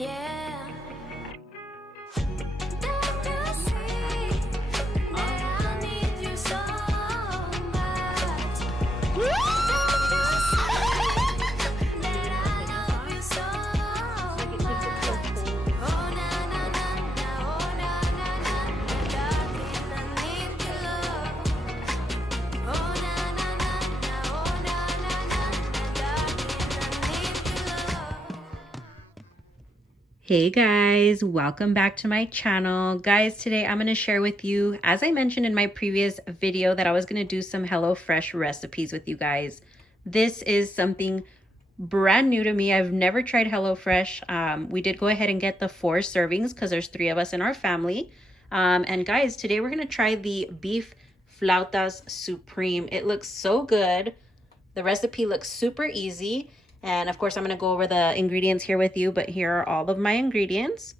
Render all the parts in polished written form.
Yeah. Hey guys, welcome back to my channel. Guys, today I'm going to share with you, as I mentioned in my previous video, that I was going to do some HelloFresh recipes with you guys. This is something brand new to me. I've never tried HelloFresh. We did go ahead and get the 4 servings because there's 3 of us in our family. And guys, today we're going to try the beef Flautas Supreme. It looks so good. The recipe looks super easy. And of course, I'm going to go over the ingredients here with you, but here are all of my ingredients.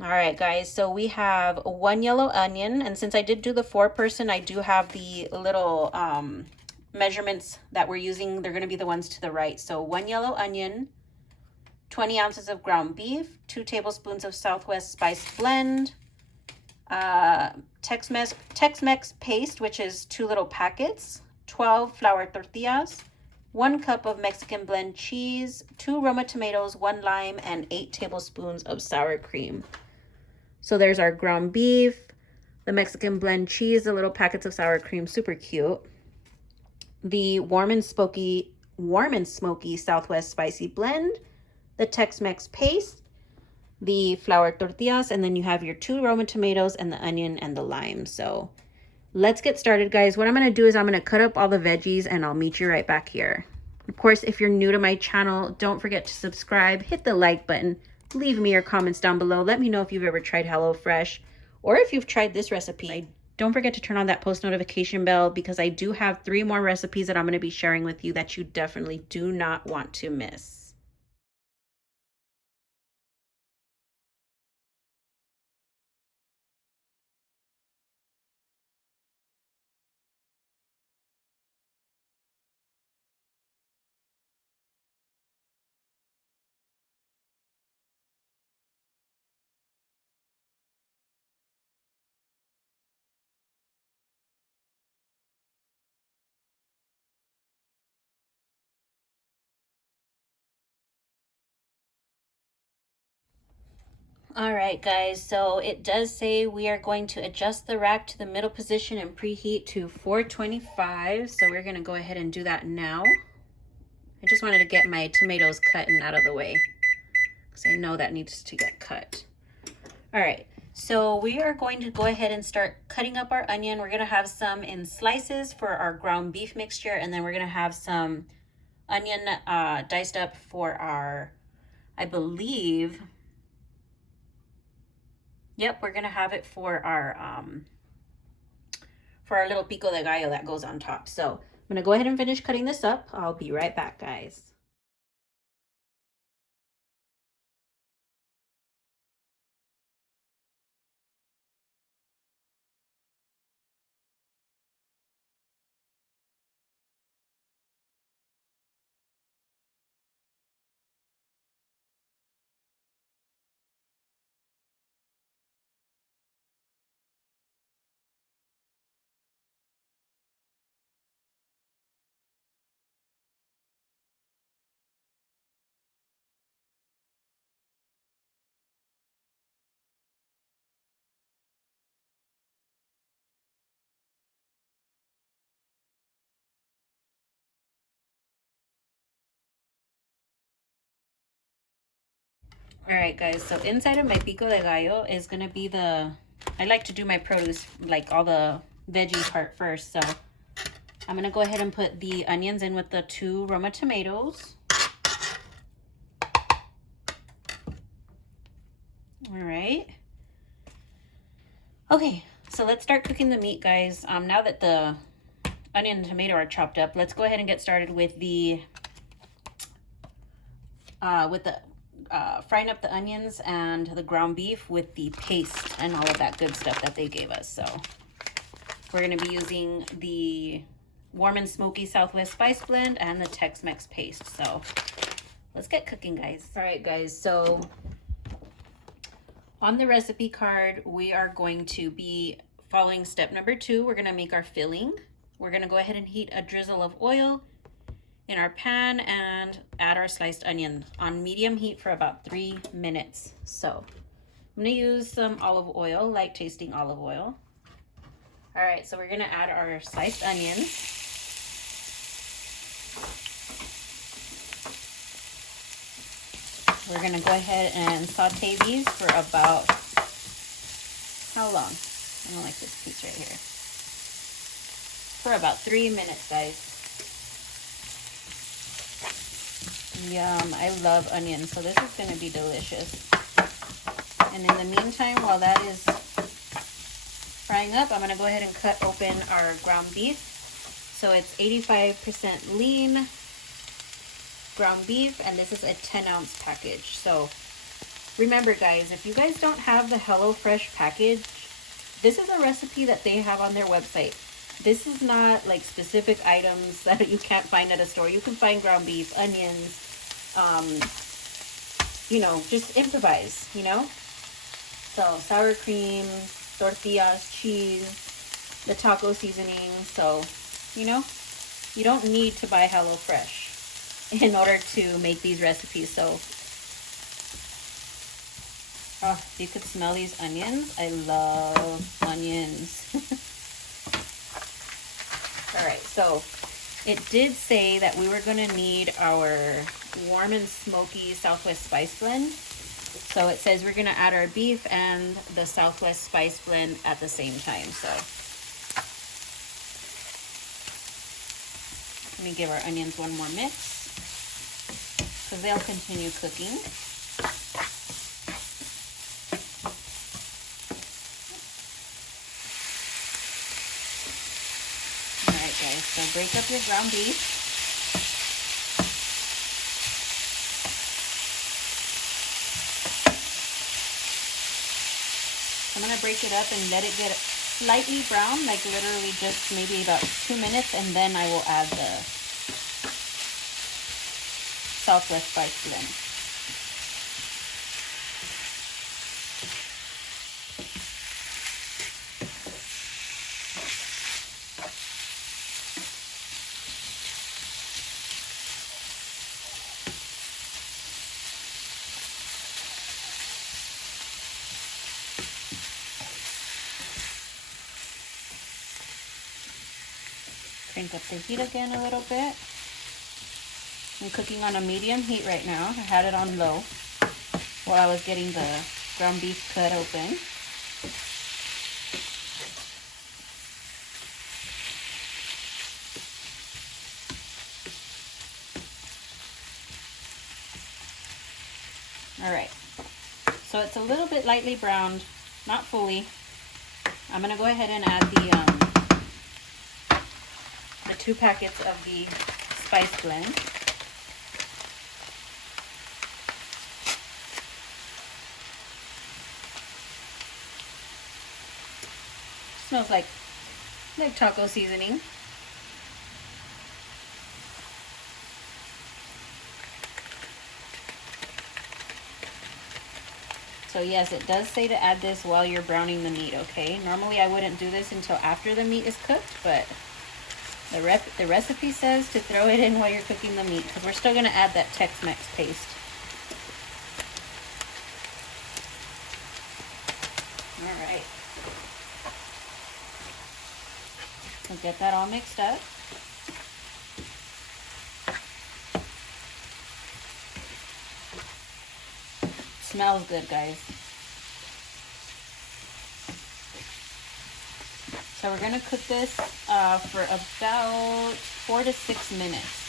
All right, guys, so we have 1 yellow onion. And since I did do the 4-person, I do have the little measurements that we're using. They're going to be the ones to the right. So 1 yellow onion, 20 ounces of ground beef, 2 tablespoons of Southwest spice blend, Tex-Mex paste, which is 2 little packets, 12 flour tortillas, 1 cup of Mexican blend cheese, 2 Roma tomatoes, 1 lime, and 8 tablespoons of sour cream. So there's our ground beef, the Mexican blend cheese, the little packets of sour cream, super cute. The warm and smoky Southwest spicy blend, the Tex-Mex paste, the flour tortillas, and then you have your 2 Roma tomatoes and the onion and the lime. So let's get started, guys. What I'm going to do is I'm going to cut up all the veggies and I'll meet you right back here. Of course, if you're new to my channel, don't forget to subscribe, hit the like button, leave me your comments down below. Let me know if you've ever tried HelloFresh or if you've tried this recipe. Don't forget to turn on that post notification bell because I do have 3 more recipes that I'm going to be sharing with you that you definitely do not want to miss. All right, guys, so it does say we are going to adjust the rack to the middle position and preheat to 425. So we're going to go ahead and do that now. I just wanted to get my tomatoes cut and out of the way because I know that needs to get cut. All right, so we are going to go ahead and start cutting up our onion. We're going to have some in slices for our ground beef mixture, and then we're going to have some onion diced up for our, I believe, yep, we're gonna have it for our little PicoDeGallo that goes on top. So I'm gonna go ahead and finish cutting this up. I'll be right back, guys. All right, guys, so inside of my PicoDeGallo is gonna be I like to do my produce, like all the veggie part first. So I'm gonna go ahead and put the onions in with the 2 Roma tomatoes. All right. Okay, so let's start cooking the meat, guys. Now that the onion and tomato are chopped up, let's go ahead and get started with the frying up the onions and the ground beef with the paste and all of that good stuff that they gave us. So we're going to be using the warm and smoky Southwest spice blend and the Tex-Mex paste. So let's get cooking, guys. All right, guys, so on the recipe card, we are going to be following step number 2. We're gonna make our filling. We're gonna go ahead and heat a drizzle of oil in our pan and add our sliced onion on medium heat for about 3 minutes. So I'm gonna use some olive oil, light tasting olive oil. All right, so we're gonna add our sliced onions. We're gonna go ahead and saute these for about, how long? I don't like this piece right here. For about 3 minutes, guys. Yum, I love onions, so this is gonna be delicious. And in the meantime, while that is frying up, I'm gonna go ahead and cut open our ground beef. So it's 85% lean ground beef, and this is a 10-ounce package. So remember, guys, if you guys don't have the HelloFresh package, this is a recipe that they have on their website. This is not like specific items that you can't find at a store. You can find ground beef, onions, you know, just improvise, you know? So sour cream, tortillas, cheese, the taco seasoning. So, you know, you don't need to buy HelloFresh in order to make these recipes. So, oh, you could smell these onions. I love onions. All right, so it did say that we were gonna need our warm and smoky Southwest Spice Blend. So it says we're gonna add our beef and the Southwest Spice Blend at the same time. So let me give our onions one more mix because they'll continue cooking. All right, guys, so break up your ground beef. I'm gonna break it up and let it get slightly brown, like literally just maybe about 2 minutes, and then I will add the Southwest Spice Blend. Crank up the heat again a little bit. I'm cooking on a medium heat right now. I had it on low while I was getting the ground beef cut open. All right, so it's a little bit lightly browned, not fully. I'm gonna go ahead and add the 2 packets of the spice blend. Smells like taco seasoning. So yes, it does say to add this while you're browning the meat, okay? Normally I wouldn't do this until after the meat is cooked, but the recipe says to throw it in while you're cooking the meat because we're still gonna add that Tex-Mex paste. All right. We'll get that all mixed up. Smells good, guys. So we're gonna cook this for about 4 to 6 minutes.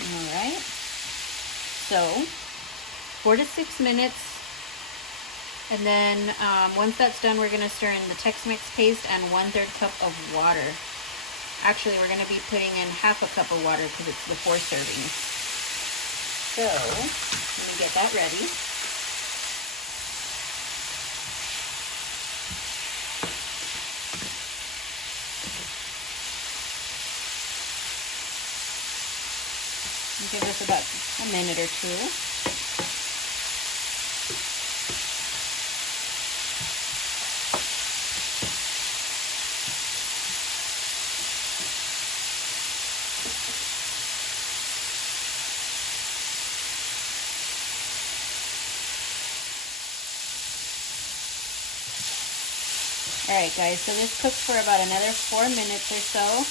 All right. So 4 to 6 minutes, And then once that's done, we're going to stir in the Tex-Mex paste and 1/3 cup of water. Actually, we're going to be putting in 1/2 cup of water because it's the 4 servings. So, let me get that ready. Give this about a minute or two. Alright guys, so this cooks for about another 4 minutes or so.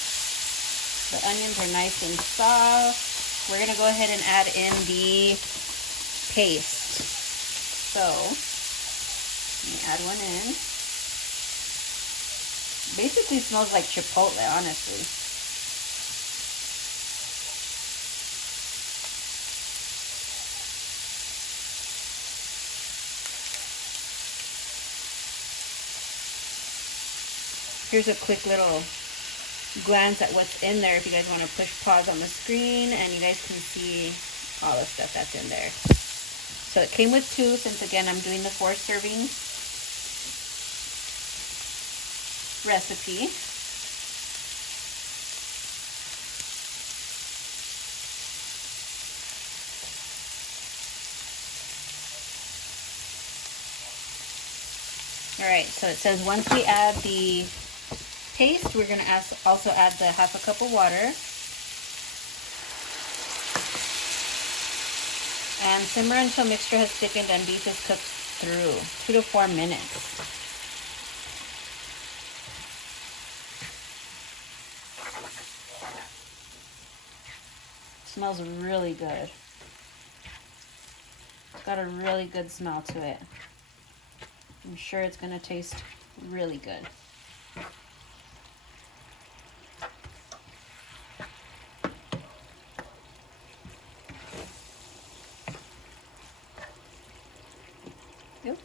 The onions are nice and soft. We're going to go ahead and add in the paste. So, let me add one in. Basically smells like chipotle, honestly. Here's a quick little glance at what's in there if you guys want to push pause on the screen, and you guys can see all the stuff that's in there. So it came with 2, since again I'm doing the 4 serving recipe. Alright, so it says once we add the paste, we're going to also add the 1/2 cup of water. And simmer until mixture has thickened and beef is cooked through. 2 to 4 minutes. It smells really good. It's got a really good smell to it. I'm sure it's going to taste really good. Yep.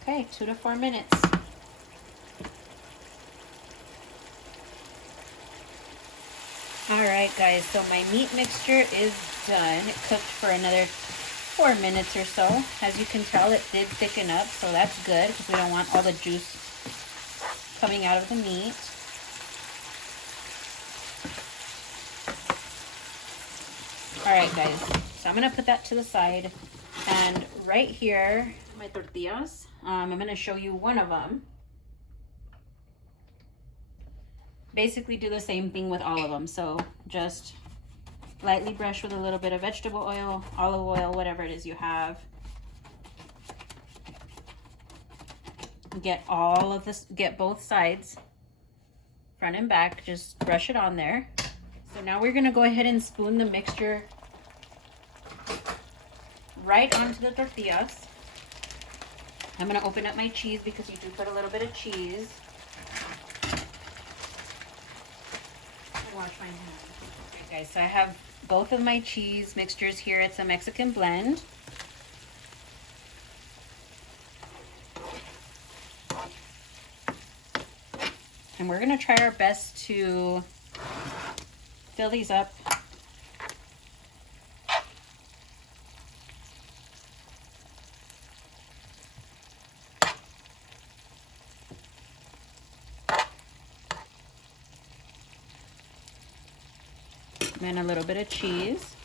Okay, 2 to 4 minutes. Alright guys, so my meat mixture is done. It cooked for another 4 minutes or so. As you can tell, it did thicken up, so that's good because we don't want all the juice coming out of the meat. Alright guys, so I'm going to put that to the side, and right here, my tortillas, I'm going to show you one of them. Basically do the same thing with all of them, so just lightly brush with a little bit of vegetable oil, olive oil, whatever it is you have. Get all of this, get both sides, front and back, just brush it on there. So now we're going to go ahead and spoon the mixture right onto the tortillas. I'm going to open up my cheese because you do put a little bit of cheese. Wash my hands. Okay guys, so I have both of my cheese mixtures here. It's a Mexican blend. And we're going to try our best to fill these up. And a little bit of cheese.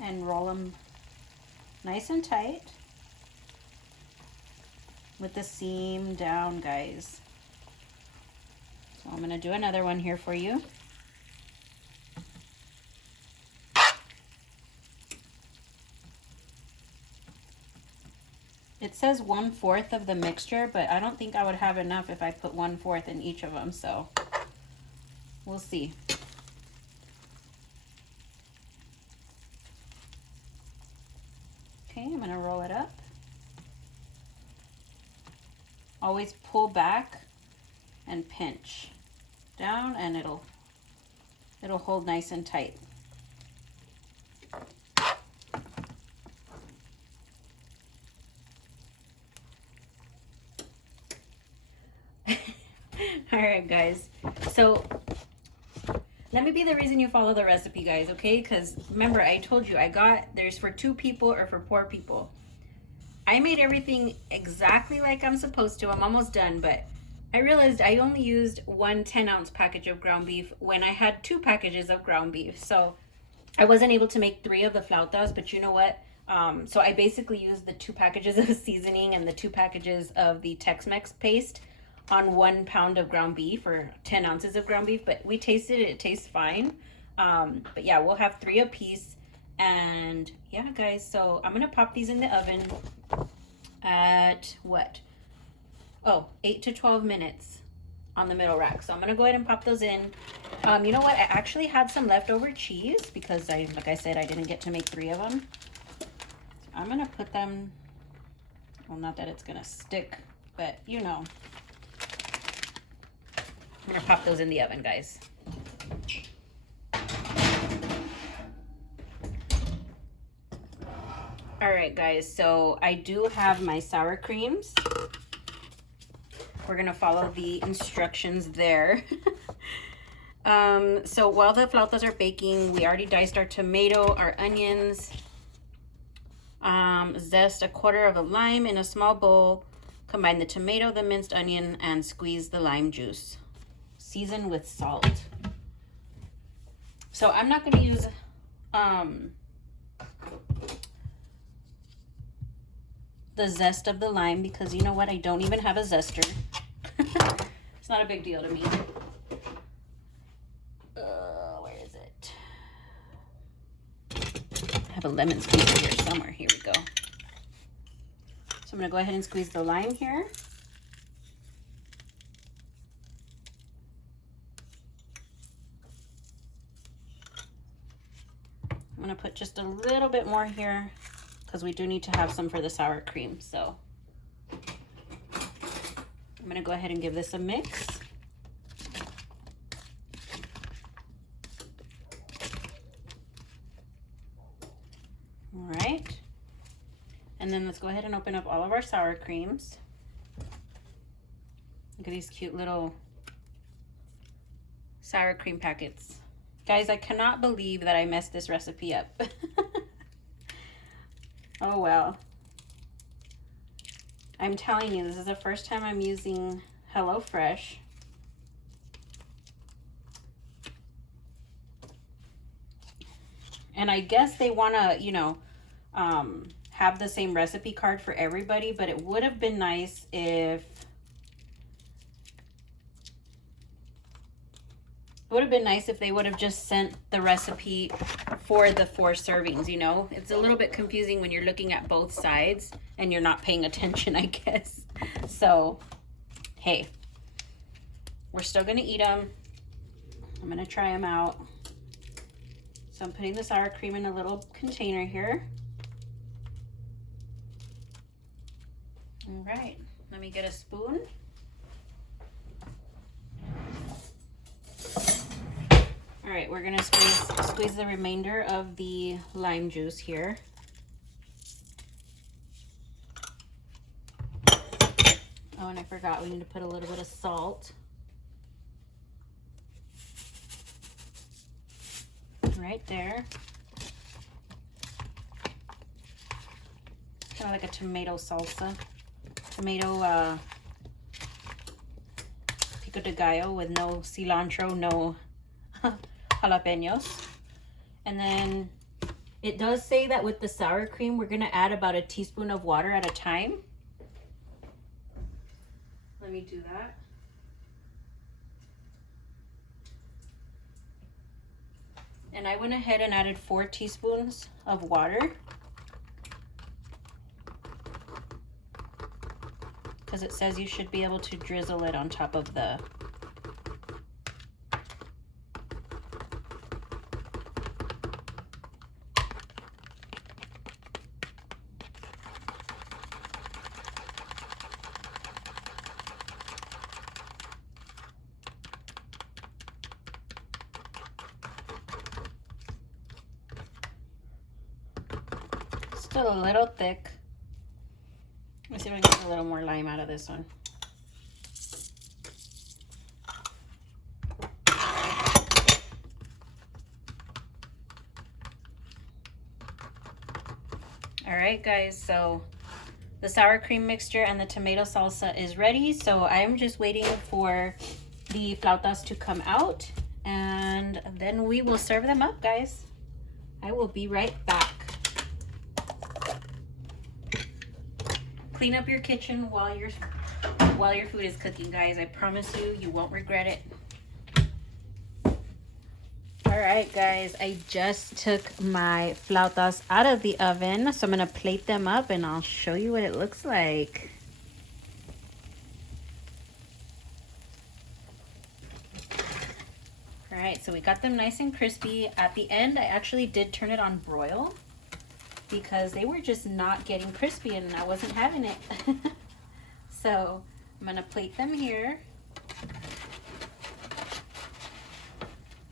And roll them nice and tight with the seam down, guys. So I'm going to do another one here for you. It says 1/4 of the mixture, but I don't think I would have enough if I put 1/4 in each of them, so we'll see. Okay, I'm going to roll it up. Always pull back and pinch down, and it'll hold nice and tight. All right, guys. So let me be the reason you follow the recipe, guys, okay? Because remember, I told you there's for 2 people or for 4 people. I made everything exactly like I'm supposed to. I'm almost done, but I realized I only used 1 10-ounce package of ground beef when I had 2 packages of ground beef. So I wasn't able to make 3 of the flautas, but you know what? So I basically used the 2 packages of seasoning and the 2 packages of the Tex-Mex paste on 1 pound of ground beef, or 10 ounces of ground beef, but we tasted it. It tastes fine. But yeah, we'll have 3 apiece. And yeah, guys, so I'm gonna pop these in the oven at what? Oh, 8 to 12 minutes on the middle rack. So I'm gonna go ahead and pop those in. You know what? I actually had some leftover cheese because like I said, I didn't get to make 3 of them. So I'm gonna put them, well, not that it's gonna stick, but you know. I'm gonna pop those in the oven, guys. All right, guys, so I do have my sour creams. We're gonna follow the instructions there. So while the flautas are baking, we already diced our tomato, our onions, zest 1/4 of a lime in a small bowl, combine the tomato, the minced onion, and squeeze the lime juice. Season with salt. So I'm not gonna use the zest of the lime because you know what? I don't even have a zester. It's not a big deal to me. Where is it? I have a lemon squeezer here somewhere. Here we go. So I'm gonna go ahead and squeeze the lime here. I'm gonna put just a little bit more here because we do need to have some for the sour cream. So I'm gonna go ahead and give this a mix. All right. And then let's go ahead and open up all of our sour creams. Look at these cute little sour cream packets. Guys, I cannot believe that I messed this recipe up. Oh, well. I'm telling you, this is the first time I'm using HelloFresh. And I guess they want to, you know, have the same recipe card for everybody, but it would have been nice if they would have just sent the recipe for the 4 servings, you know? It's a little bit confusing when you're looking at both sides and you're not paying attention, I guess. So, hey, we're still gonna eat them. I'm gonna try them out. So I'm putting the sour cream in a little container here. All right, let me get a spoon. All right, we're gonna squeeze the remainder of the lime juice here. Oh, and I forgot, we need to put a little bit of salt. Right there. Kind of like a tomato salsa. Tomato PicoDeGallo with no cilantro, no jalapenos. And then it does say that with the sour cream, we're gonna add about a teaspoon of water at a time. Let me do that. And I went ahead and added 4 teaspoons of water because it says you should be able to drizzle it on top of the a little thick. Let's see if I can get a little more lime out of this one. Alright guys, so the sour cream mixture and the tomato salsa is ready. So I'm just waiting for the flautas to come out and then we will serve them up, guys. I will be right back. Clean up your kitchen while your food is cooking, guys. I promise you won't regret it. All right, guys, I just took my flautas out of the oven, so I'm gonna plate them up and I'll show you what it looks like. All right, so we got them nice and crispy. At the end, I actually did turn it on broil because they were just not getting crispy and I wasn't having it. So I'm gonna plate them here.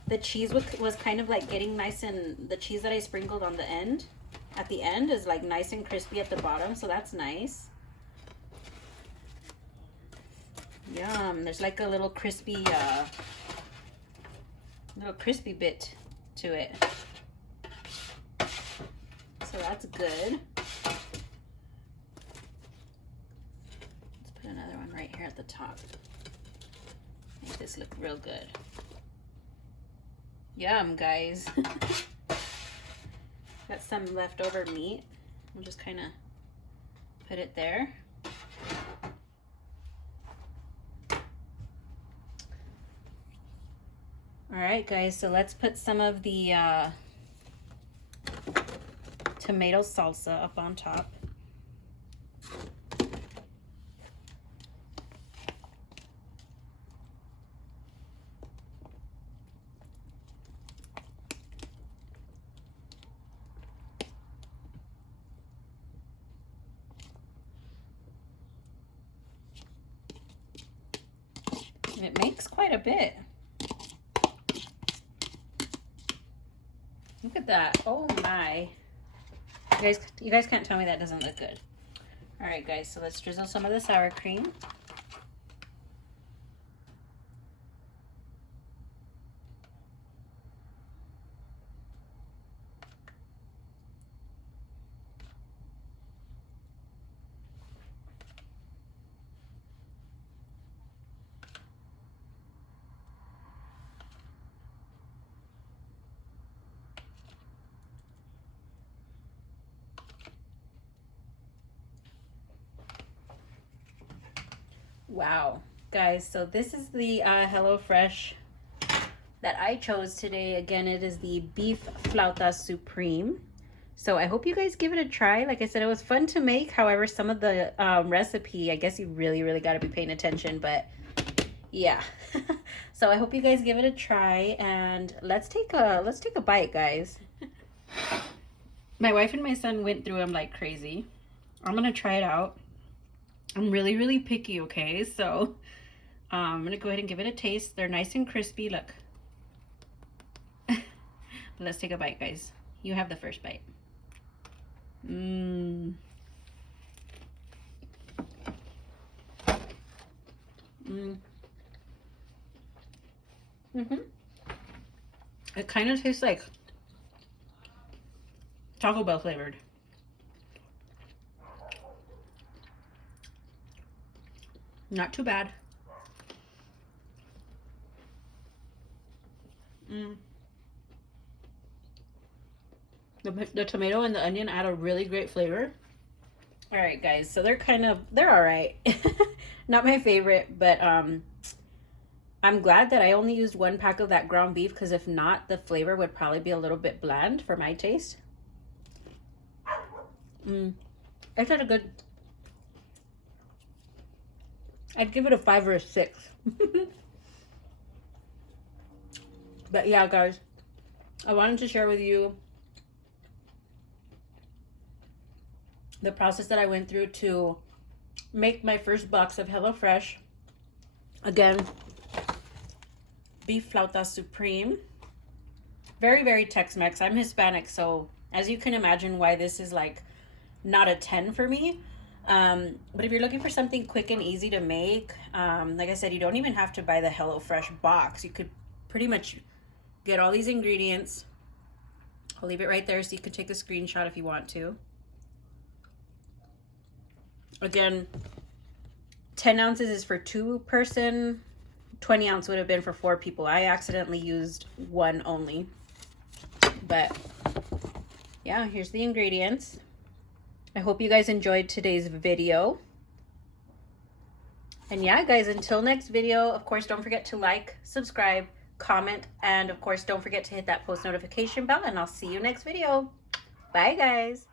The cheese was kind of like getting nice, and the cheese that I sprinkled on the end, at the end, is like nice and crispy at the bottom, so that's nice. Yum, there's like a little crispy bit to it. So that's good. Let's put another one right here at the top. Make this look real good. Yum, guys. Got some leftover meat. We'll just kind of put it there. All right, guys, so let's put some of the tomato salsa up on top. It makes quite a bit. Look at that. Oh my. You guys can't tell me that doesn't look good. All right, guys, so let's drizzle some of the sour cream. Wow, guys, so this is the HelloFresh that I chose today. Again, it is the beef flauta supreme. So I hope you guys give it a try. Like I said, it was fun to make. However, some of the recipe, I guess you really got to be paying attention, but yeah. So I hope you guys give it a try, and let's take a bite, guys. My wife and my son went through them like crazy. I'm gonna try it out. I'm really picky, okay? So I'm gonna go ahead and give it a taste. They're nice and crispy, look. Let's take a bite, guys. You have the first bite. It kind of tastes like Taco Bell flavored. Not too bad. The tomato and the onion add a really great flavor. All right, guys, so they're all right. Not my favorite, but I'm glad that I only used 1 pack of that ground beef, because if not, the flavor would probably be a little bit bland for my taste. It's at a good, I'd give it a 5 or a 6. But yeah, guys, I wanted to share with you the process that I went through to make my first box of HelloFresh. Again, beef flauta supreme. Very Tex-Mex. I'm Hispanic, so as you can imagine why this is like not a 10 for me. But if you're looking for something quick and easy to make, like I said, you don't even have to buy the HelloFresh box. You could pretty much get all these ingredients. I'll leave it right there so you can take a screenshot if you want to. Again, 10 ounces is for 2 person. 20 ounce would have been for 4 people. I accidentally used 1 only. But yeah, here's the ingredients. I hope you guys enjoyed today's video. And yeah, guys, until next video, of course, don't forget to like, subscribe, comment, and of course, don't forget to hit that post notification bell, and I'll see you next video. Bye, guys.